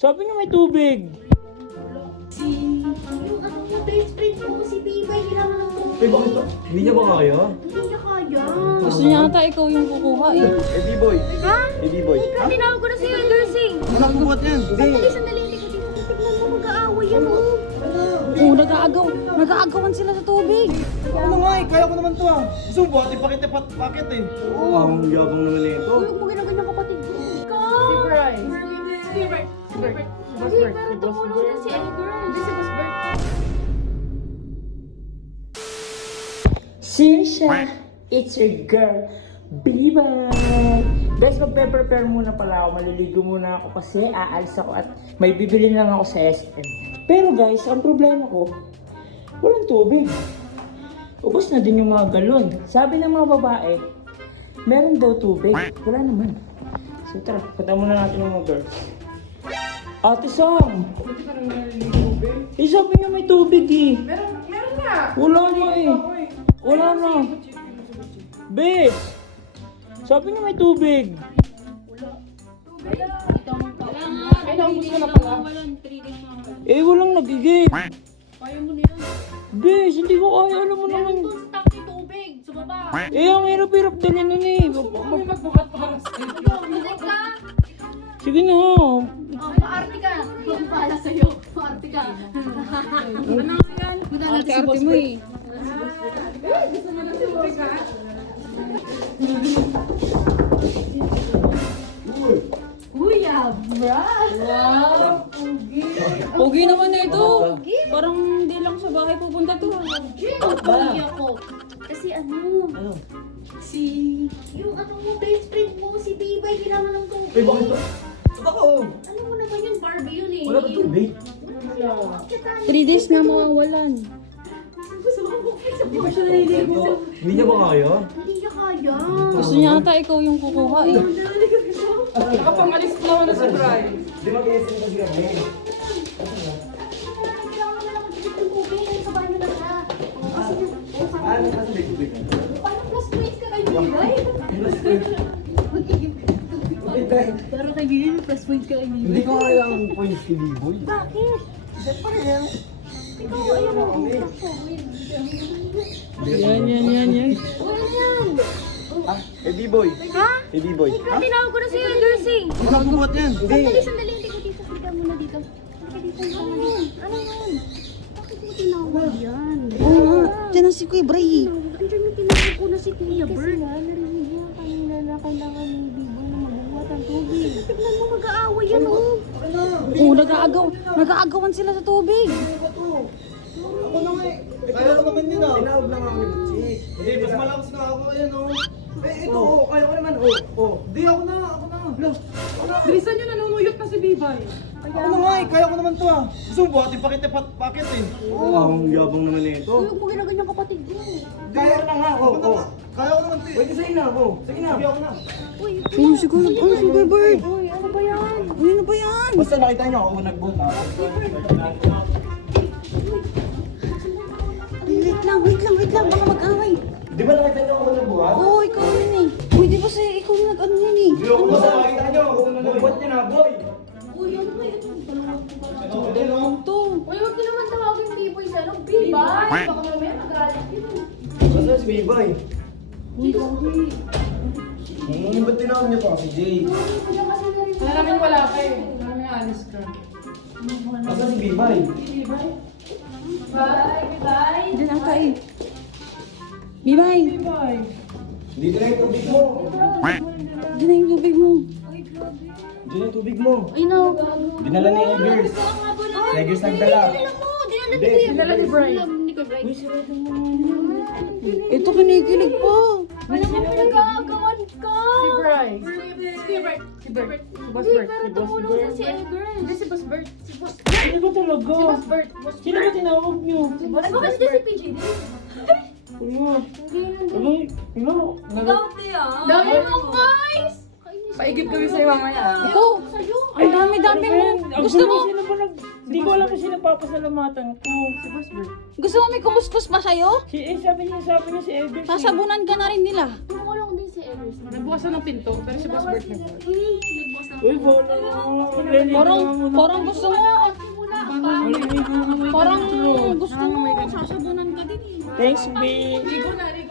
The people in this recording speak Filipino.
Sabi niyo may tubig. Yung ano mo, best friend ko, si Biba, kailangan ng tubig. bakit to? Hindi niya ba kaya? Hindi niya kaya. Gusto niya ata ikaw yung kukuha eh. B-boy. Ha? B-boy. Ikaw, tinawag ko na si Eldersing. Walang bubuhat yan. Sandali, hindi ko dito. Tignan mo, mag-aaway yan, oh. Oo, nag-aagawan sila sa tubig. Ano nga eh, kaya ko naman to ah. Gusto mo buhat, pakit eh. Oo. Ang yabang naman eh ito. Huwag mo ginaganyan kapatid ko. Ikaw! Si Bryce. Hindi, pero tumulong na si Edgar. Hindi si Boss Bert. Sinsha, it's your girl, Biba. Guys, magpe-prepare muna pala ako. Maliligo muna ako kasi aalis ako at may bibili lang ako sa SM. Pero guys, ang problema ko, walang tubig. Ubos na din yung mga galon. Sabi ng mga babae, meron daw tubig. Wala naman. So tara, punta muna natin yung mga girls. Ate Sam! Eh, sabi niya may tubig eh. Meron nga. Wala na eh. Wala na. Bes! Sabi niya may tubig. Ay, naubos ko na pala. Eh, walang nagigit. Kaya mo na yan. Bes, hindi ko kaya. Alam mo naman. Doon sa tank tubig, sa baba. Eh, ang hirap-hirap din nun eh. Kami magbuhat para sa'yo. Hindi ka. Sige na. Maarte ka. Yung pala sa'yo. Maarte ka. Ano nga yan? Arte-arte mo eh. Gusto mo na si Boy ka? Uy, abra. Wow! Pugi! Pogi naman na ito. Parang hindi lang sa bahay pupunta to. Uy, ako. Kasi ano, Ano? yung ano mo, best friend mo, si Biba, kailangan ng tubig. Eh, bakit to? Ako. Alam mo naman yung Barbie yun eh. Wala ba tubig? Wala. 3 days na mawawalan. Gusto mo bukit sa Di ba siya naliligo sa... Hindi niya ba kaya? Hindi niya kaya. Gusto niya ata ikaw yung kukuha eh. Nakapangalis ko naman na si Bryce. Di mag-iisin kasi kami. Kailangan mo na lang magtipid ng tubig. Ay, sa banyo na siya. Kasi Ano kasi may tubig? parang plus points ka kay Bibay. Parang kay Bibay, plus points ka kay Bibay. Hindi ko kaya ang points ni B-boy. Bakit? Siyempre yan. Ikaw, ayun mo. Yan. Wala yan. Ah, eh B-boy. Ha? Eh B-boy. Ikaw, tinawag ko na si Eldersing. Walang bubuhat yan. Sandali, hindi ko dito. Halika muna dito. Halika dito. Ano yun? Ano yun? Bakit mo tinawag yan? Oo nga. Diyan na si Kuya Bray. Hindi mo tinawag ko na si Kuya Bert. Kasi nga, narinig niya kanina na kailangan ni Bibo na magbuhat ng tubig. Tignan mo, mag-aaway yan, oh. Oo, nag-aagawan sila sa tubig. Ako na nga eh. Kaya ko naman yun ah. Tinawag na nga kami ng chick. Hindi, mas malakas na ako. Ayan oh. Eh, ito oh. Kaya ko naman oh. Di ako na. Bilisan nyo, nanunuyot na si Bibay. Ako na nga eh. Kaya ko naman to ah. Gusto mo buhat, pakit eh. Oo. Ang yabang naman eh ito. Huwag mo ginaganyan kapatid ko. Kaya ko na nga. Kaya ko naman to. Pwede sa'yo na ako. Sige na. Sige ako na. Uy, Oo, si Kuya Bert. uy, ano ba yan? Ano ba yan? Basta nakita niyo ako nag-buhat ah. Wait lang. Baka mag-away. Di ba nakita niyo ako nag-buhat? Oo, ikaw yun eh. Uy, di ba sa ikaw yung nag-ano yun eh? Di ako basta nakita niyo ako nag-buhat niya na boy. Uy, ano ba ito? Ano oh. Ito. Uy, huwag ka naman tawagin Biboy sa ano? Bibay! Baka mamaya magalit yun. Basta si Bibay. Ba't tinawag niyo pa si Jay? Wala namin wala kayo. Wala namin alis ka. Basta si Bibay. Bye, bye. Diyan ata eh. Bibay, Bibay. Dito na yung tubig mo. diyan na yung tubig mo. Dito na yung tubig mo. Ay, no. Dinala ni Eggers. Eggers nagdala. Dinala ni Bryce. Hindi ko Bryce. Ito kinikilig pa. Alam mo, pinag-aagawan ka. Si Bryce. Si Bert. Si Boss Hindi, Bert. pero tumulong na si Edgar. Hindi si Boss Bert. Si Boss Sino ba talaga? Boss Bert. Sino ba tinawag niyo? Ay, baka siya si PJD. Ano? Ano? Dami mo, guys! Paigib kami sa'yo mamaya. Ikaw, Sa'yo. ang dami-dami mo. Gusto mo? Sino ba Hindi ko alam kung sino papasalamatan ko. Si Boss Bert. Gusto mo may kumuskus pa sa'yo? Sabi niya si Eggers. Sasabunan ka na rin nila. Tumulong din si Edgar. Nagbukas na ng pinto, pero si Boss Bert nagbukas. Nagbukas na Uy, bola mo. Parang gusto mo. Parang gusto mo. Sasabunan ka din eh. Thanks, babe. Ligo na, ligo.